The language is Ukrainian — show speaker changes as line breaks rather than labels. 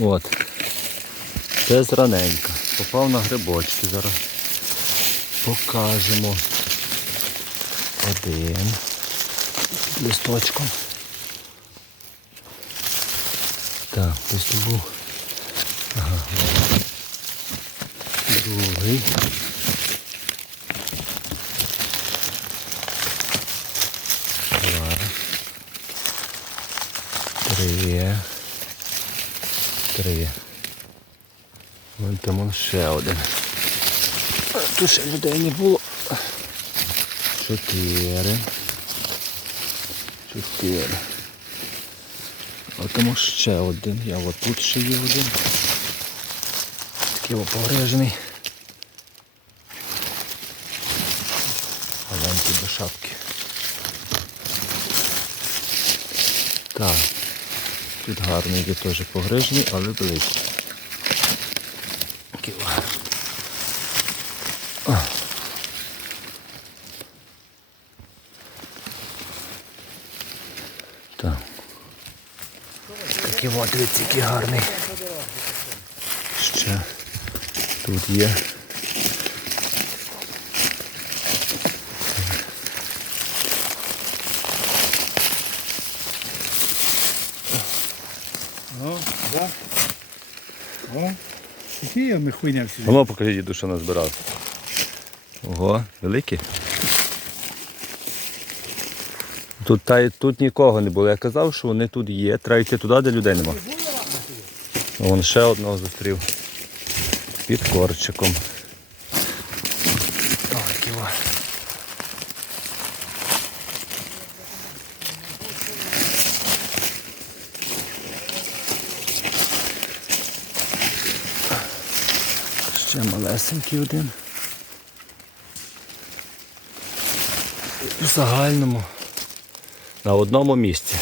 От. Це зраненька. Попав на грибочки зараз. Покажемо. Один. Листочком. Так, ось тут був. Ага. Другий. Два. Три. Три. Вон там он ще один. Тут ще людей не було. Чотири. Чотири. А тому ще один. Я от тут ще є один. Такий опорежений. Маленький до шапки. Так. Тут гарний є теж погрижений, але великий. Так. Такий дивіться, який гарний. Ще тут є.
О, да. О, які я ми хуйня всі.
Воно покажіть, діду, що назбирав. Ого, великі. Тут, та, тут нікого не було. Я казав, що вони тут є. Треба йти туди, де людей нема. Вон ще одного зустрів. Під корчиком. Ой, Ще малесенький один. В загальному на одному місці.